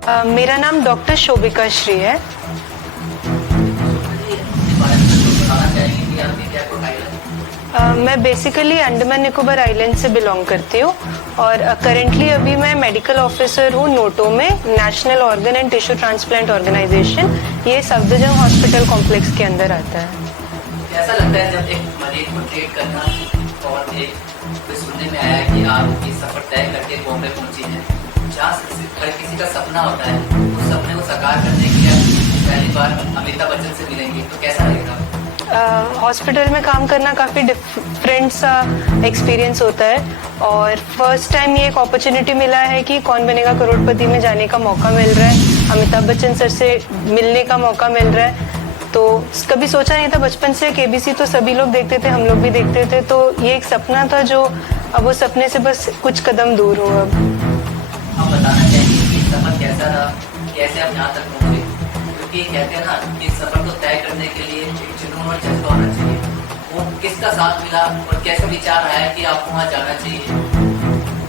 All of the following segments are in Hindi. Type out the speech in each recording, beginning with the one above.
मेरा नाम डॉक्टर शोभिका श्री है। मैं बेसिकली अंडमान निकोबार आइलैंड से बिलोंग करती हूँ और करेंटली अभी मैं मेडिकल ऑफिसर हूँ नोटो में, national organ and tissue transplant organisation. ये सफदरजंग हॉस्पिटल कॉम्प्लेक्स के अंदर आता है। कैसा लगता है जब एक मरीज को ट्रीट करना और एक सुनने में आया कि आप ये सफर तय करके बॉम्बे पहुंची हैं, जहाँ हर किसी का सपना होता है, उस सपने को साकार करने के लिए पहली बार अमिताभ बच्चन से मिलेंगे, तो कैसा लगेगा? हॉस्पिटल में काम करना काफ़ी डिफरेंट सा एक्सपीरियंस होता है और फर्स्ट टाइम ये एक अपॉर्चुनिटी मिला है कि कौन बनेगा करोड़पति में जाने का मौका मिल रहा है, अमिताभ बच्चन सर से मिलने का मौका मिल रहा है। तो कभी सोचा नहीं था, बचपन से केबीसी तो सभी लोग देखते थे, हम लोग भी देखते थे, तो ये एक सपना था जो अब वो सपने से बस कुछ कदम दूर हो। अब आप बताना चाहिए कि सफर कैसा रहा, कैसे आप यहाँ तक पहुँचे? क्योंकि कहते हैं ना कि सफर को तय करने के लिए एक जुनून और जज्बा होना चाहिए। वो किसका साथ मिला और कैसे विचार आया कि आपको वहाँ जाना चाहिए?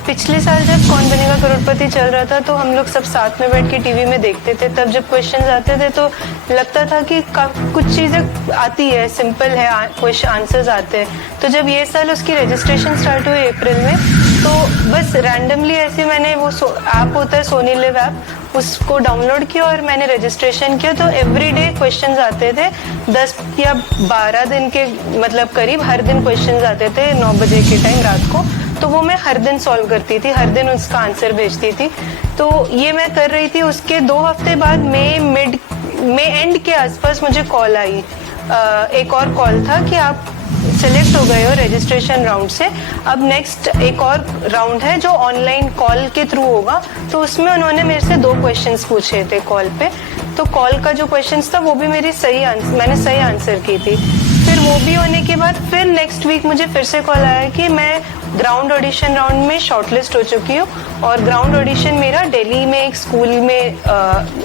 पिछले साल जब कौन बनेगा करोड़पति चल रहा था तो हम लोग सब साथ में बैठ के टीवी में देखते थे। तब जब क्वेश्चंस आते थे तो लगता था कि कुछ चीज़ें आती है, सिंपल है, क्वेश्चन आंसर्स आते हैं। तो जब ये साल उसकी रजिस्ट्रेशन स्टार्ट हुई अप्रैल में, तो बस रैंडमली ऐसे मैंने वो ऐप होता है सोनी लिव ऐप, उसको डाउनलोड किया और मैंने रजिस्ट्रेशन किया। तो एवरीडे क्वेश्चंस आते थे, 10 या 12 दिन के मतलब करीब हर दिन क्वेश्चंस आते थे 9 बजे के टाइम रात को। तो वो मैं हर दिन सॉल्व करती थी, हर दिन उसका आंसर भेजती थी। तो ये मैं कर रही थी। उसके 2 हफ्ते बाद मई एंड के आसपास मुझे कॉल आई, एक और कॉल था कि आप सेलेक्ट हो गए हो रजिस्ट्रेशन राउंड से, अब नेक्स्ट एक और राउंड है जो ऑनलाइन कॉल के थ्रू होगा। तो उसमें उन्होंने मेरे से 2 क्वेश्चंस पूछे थे कॉल पे। तो कॉल का जो क्वेश्चंस था वो भी मैंने सही आंसर की थी। फिर वो भी होने के बाद फिर नेक्स्ट वीक मुझे फिर से कॉल आया कि मैं ग्राउंड ऑडिशन राउंड में शॉर्टलिस्ट हो चुकी हूँ और ग्राउंड ऑडिशन मेरा दिल्ली में एक स्कूल में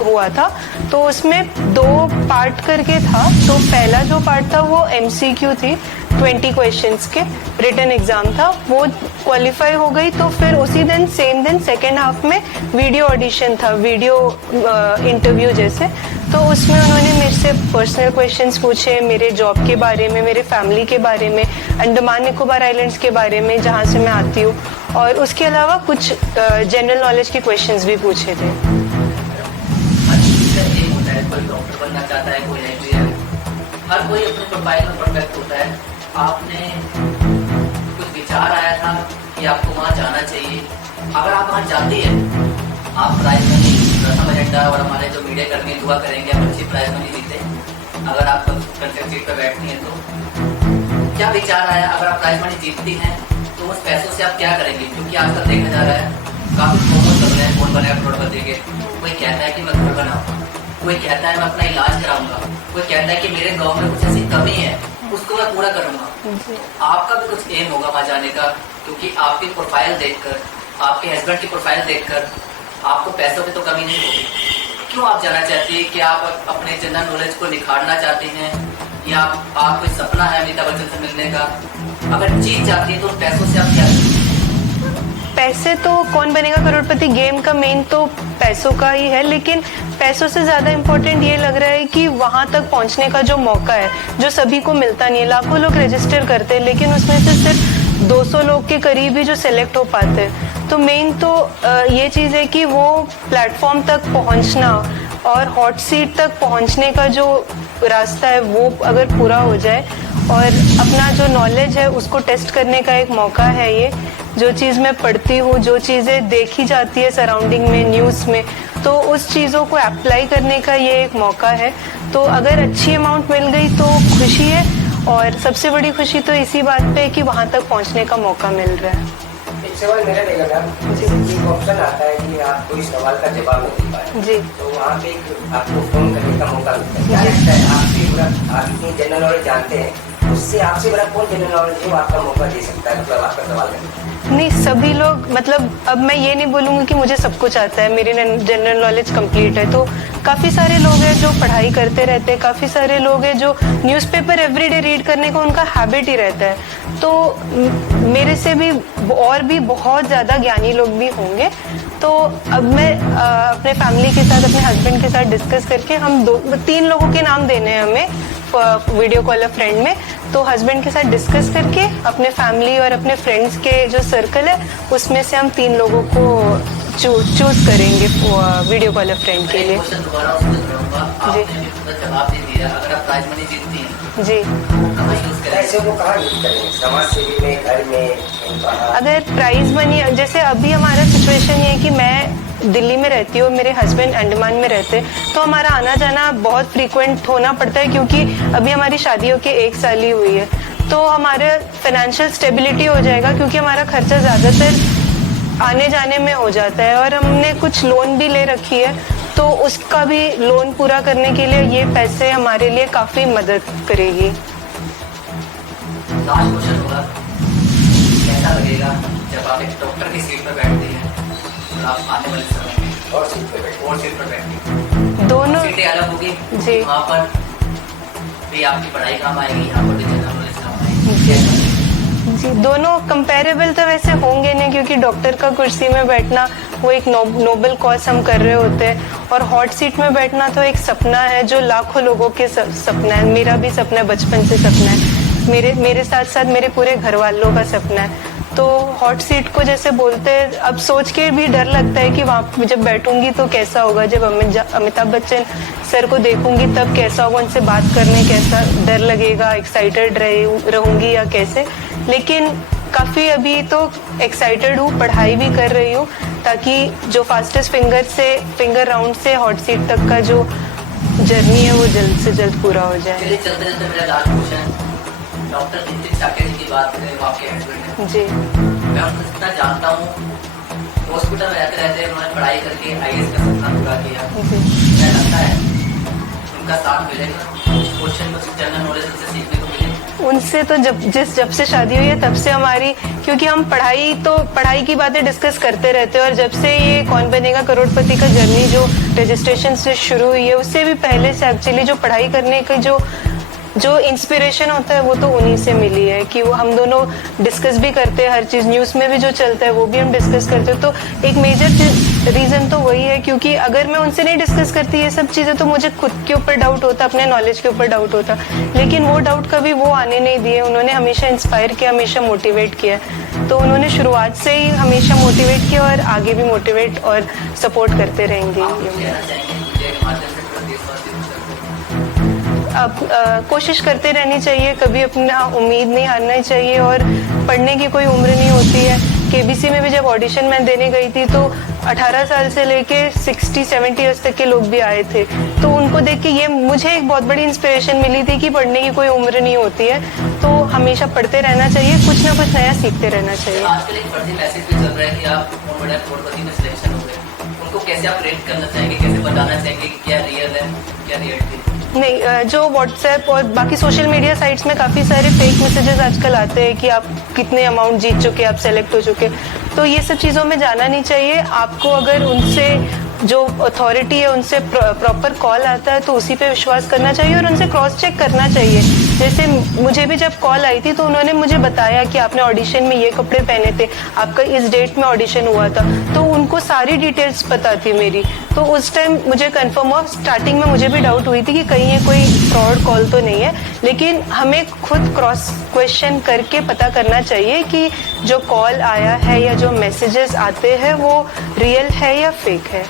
हुआ था। तो उसमें 2 पार्ट करके था। तो पहला जो पार्ट था वो MCQ थी, 20 क्वेश्चंस के रिटन एग्जाम था, वो क्वालिफाई हो गई। तो फिर उसी दिन सेम दिन सेकेंड हाफ में वीडियो ऑडिशन था, वीडियो इंटरव्यू जैसे। तो उसमें उन्होंने मेरे से पर्सनल क्वेश्चंस पूछे, मेरे जॉब के बारे में, मेरे फैमिली के बारे में, अंडमान निकोबार आइलैंड्स के बारे में जहाँ से मैं आती हूँ, और उसके अलावा कुछ जनरल नॉलेज के क्वेश्चंस भी पूछे थे। कोई डॉक्टर बनना चाहता है, कोई इंजीनियर, हर कोई अपने प्रोफाइल में परफेक्ट होता है। आपने कुछ विचार आया था कि आपको वहाँ जाना चाहिए, अगर आप वहाँ जाती है, आप प्राइज मनी, प्रथम एजेंडा और हमारे जो मीडिया कर्मी दुआ करेंगे आप अच्छी प्राइज मनी जीते। अगर आप कंटेक्ट सीट पर बैठती हैं तो क्या विचार आया, अगर आप प्राइज मनी जीतती हैं तो उस पैसों से आप क्या करेंगे? क्योंकि आजकल देखा जा रहा है काफी फोकस कर रहे हैं कौन बनेगा करोड़पति के। कोई कहता है कि मैं घर बनाऊँ, कोई कहता है मैं अपना इलाज कराऊंगा, कोई कहता है कि मेरे गांव में कुछ ऐसी कमी है उसको मैं पूरा करूंगा। आपका भी कुछ एम होगा वहां जाने का, क्योंकि आपकी प्रोफाइल देखकर, आपके हस्बैंड की प्रोफाइल देखकर आपको पैसों की तो कमी नहीं होगी। क्यों आप जाना चाहती है? कि आप अपने जनरल नॉलेज को निखारना चाहती हैं या आप कोई सपना है अमिताभ बच्चन से मिलने का? अगर जीत जाती है तो पैसों से आप क्या करेंगे? पैसे तो कौन बनेगा करोड़पति गेम का मेन तो पैसों का ही है, लेकिन पैसों से ज़्यादा इम्पोर्टेंट ये लग रहा है कि वहाँ तक पहुँचने का जो मौका है जो सभी को मिलता नहीं है। लाखों लोग रजिस्टर करते हैं लेकिन उसमें से सिर्फ 200 लोग के करीब ही जो सिलेक्ट हो पाते हैं। तो मेन तो ये चीज़ है कि वो प्लेटफॉर्म तक पहुँचना और हॉट सीट तक पहुँचने का जो रास्ता है वो अगर पूरा हो जाए और अपना जो नॉलेज है उसको टेस्ट करने का एक मौका है ये। जो चीज़ मैं पढ़ती हूँ, जो चीज़ें देखी जाती है सराउंडिंग में, न्यूज़ में, तो उस चीज़ों को अप्लाई करने का ये एक मौका है। तो अगर अच्छी अमाउंट मिल गई तो खुशी है और सबसे बड़ी खुशी तो इसी बात पे है कि वहाँ तक पहुँचने का मौका मिल रहा है। एक सवाल मेरा रहेगा मैम, जैसे कि एक ऑप्शन आता है कि आप कोई सवाल का जवाब नहीं दे पाए जी, तो वहाँ पे आपको फोन करने का मौका मिलता है। क्या लगता है आप इतनी जनरल नॉलेज जानते हैं, उससे आपसे बड़ा कौन जनरल नॉलेज है आपका मौका दे सकता है, मतलब आपका सवाल करने? नहीं, सभी लोग, मतलब अब मैं ये नहीं बोलूँगी कि मुझे सब कुछ आता है, मेरी जनरल नॉलेज कंप्लीट है। तो काफ़ी सारे लोग हैं जो पढ़ाई करते रहते हैं, काफ़ी सारे लोग हैं जो न्यूज़पेपर एवरीडे रीड करने का उनका हैबिट ही रहता है। तो मेरे से भी और भी बहुत ज़्यादा ज्ञानी लोग भी होंगे तो अब मैं अपने फैमिली के साथ, अपने हस्बैंड के साथ डिस्कस करके हम 3 लोगों के नाम देने हैं हमें वीडियो कॉल अ फ्रेंड में। तो हस्बैंड के साथ डिस्कस करके अपने फैमिली और अपने फ्रेंड्स के जो सर्कल है उसमें से हम 3 लोगों को चूज करेंगे वीडियो कॉल अ फ्रेंड के लिए। क्वेश्चन दोबारा उसमें करूंगा, आपने भी पूरा जवाब दे दिया। अगर आप प्राइज मनी जीतती हैं जी, कहाँ यूज करें? ऐसे वो कहाँ यूज करेंगे, समाज सेवी में, घर में, कहीं बाहर? अगर प्राइज मनी, जैसे अभी हमारा सिचुएशन ये है कि मैं दिल्ली में रहती हूँ, मेरे हस्बैंड अंडमान में रहते हैं, तो हमारा आना जाना बहुत फ्रीक्वेंट होना पड़ता है क्योंकि अभी हमारी शादी होके 1 साल ही हुई है। तो हमारे फाइनेंशियल स्टेबिलिटी हो जाएगा क्योंकि हमारा खर्चा ज़्यादातर आने जाने में हो जाता है और हमने कुछ लोन भी ले रखी है, तो उसका भी लोन पूरा करने के लिए ये पैसे हमारे लिए काफ़ी मदद करेगी। लास्ट क्वेश्चन होगा, कैसा लगेगा जब आप एक डॉक्टर की सीट पर बैठती हैं और आप आने वाले समय में और सीट पे बैठे? और सीट पर बैठती दोनों सीटें अलग होगी जी। वहाँ पर भी आपकी पढ़ाई काम आएगी, यहाँ पर भी जनरल नॉलेज काम आएगी। कैसा? जी, दोनों कंपैरेबल तो वैसे होंगे नहीं क्योंकि डॉक्टर का कुर्सी में बैठना वो एक नोबल कॉज हम कर रहे होते हैं और हॉट सीट में बैठना तो एक सपना है जो लाखों लोगों के सपना है। मेरा भी सपना है, बचपन से सपना है, मेरे साथ साथ मेरे पूरे घर वालों का सपना है। तो हॉट सीट को जैसे बोलते हैं, अब सोच के भी डर लगता है कि वहाँ जब बैठूंगी तो कैसा होगा, जब अमिताभ बच्चन सर को देखूंगी तब कैसा होगा, उनसे बात करने कैसा डर लगेगा, एक्साइटेड रहूंगी या कैसे। लेकिन काफ़ी अभी तो एक्साइटेड हूँ, पढ़ाई भी कर रही हूँ ताकि जो फास्टेस्ट फिंगर राउंड से हॉट सीट तक का जो जर्नी है वो जल्द से जल्द पूरा हो जाए। चलिए चलते चलते मेरा last question, doctor Nitin Saket ji की बात करें, वो आपके हस्बैंड हैं। जी, मैं उनको जितना जानता हूँ, हॉस्पिटल में रहते रहते उन्होंने पढ़ाई करके IAS का सपना पूरा किया। जी। क्या लगता है उनका साथ मिलेगा, क्वेश्चन कुछ जनरल नॉलेज उनसे सीखने को मिलेगी? उनसे तो जब से शादी हुई है तब से हमारी, क्योंकि हम पढ़ाई की बातें डिस्कस करते रहते हैं और जब से ये कौन बनेगा करोड़पति का जर्नी जो रजिस्ट्रेशन से शुरू हुई है उससे भी पहले से एक्चुअली जो पढ़ाई करने का जो इंस्पिरेशन होता है वो तो उन्हीं से मिली है कि वो हम दोनों डिस्कस भी करते हैं हर चीज़, न्यूज़ में भी जो चलता है वो भी हम डिस्कस करते हैं। तो एक मेजर रीज़न तो वही है क्योंकि अगर मैं उनसे नहीं डिस्कस करती ये सब चीज़ें तो मुझे खुद के ऊपर डाउट होता, अपने नॉलेज के ऊपर डाउट होता, लेकिन वो डाउट कभी वो आने नहीं दिए। उन्होंने हमेशा इंस्पायर किया, हमेशा मोटिवेट किया। तो उन्होंने शुरुआत से ही हमेशा मोटिवेट किया और आगे भी मोटिवेट और सपोर्ट करते रहेंगे। आप कुछ कहना चाहेंगे मीडिया के माध्यम से पूरे देशवासियों को? अब कोशिश करते रहनी चाहिए, कभी अपना उम्मीद नहीं हारना चाहिए और पढ़ने की कोई उम्र नहीं होती है। KBC में भी जब ऑडिशन मैं देने गई थी तो 18 साल से लेके 60-70 ईयर्स तक के लोग भी आए थे, तो उनको देख के ये मुझे एक बहुत बड़ी इंस्पिरेशन मिली थी कि पढ़ने की कोई उम्र नहीं होती है, तो हमेशा पढ़ते रहना चाहिए, कुछ ना कुछ नया सीखते रहना चाहिए। आजकल एक फर्जी मैसेज भी चल रहा है कि आप बहुत बड़े करोड़पति में सिलेक्शन हो गए, उनको कैसे आप रेट करना चाहेंगे, कैसे बताना चाहेंगे कि क्या रियल है क्या रियलिटी? नहीं, जो व्हाट्सएप और बाकी सोशल मीडिया साइट्स में काफ़ी सारे फेक मैसेजेस आजकल आते हैं कि आप कितने अमाउंट जीत चुके, आप सेलेक्ट हो चुके, तो ये सब चीज़ों में जाना नहीं चाहिए। आपको अगर उनसे जो अथॉरिटी है उनसे प्रॉपर कॉल आता है तो उसी पे विश्वास करना चाहिए और उनसे क्रॉस चेक करना चाहिए। जैसे मुझे भी जब कॉल आई थी तो उन्होंने मुझे बताया कि आपने ऑडिशन में ये कपड़े पहने थे, आपका इस डेट में ऑडिशन हुआ था, तो उनको सारी डिटेल्स पता थी मेरी। तो उस टाइम मुझे कंफर्म हुआ, स्टार्टिंग में मुझे भी डाउट हुई थी कि कहीं ये कोई फ्रॉड कॉल तो नहीं है, लेकिन हमें खुद क्रॉस क्वेश्चन करके पता करना चाहिए कि जो कॉल आया है या जो मैसेजेस आते हैं वो रियल है या फेक है।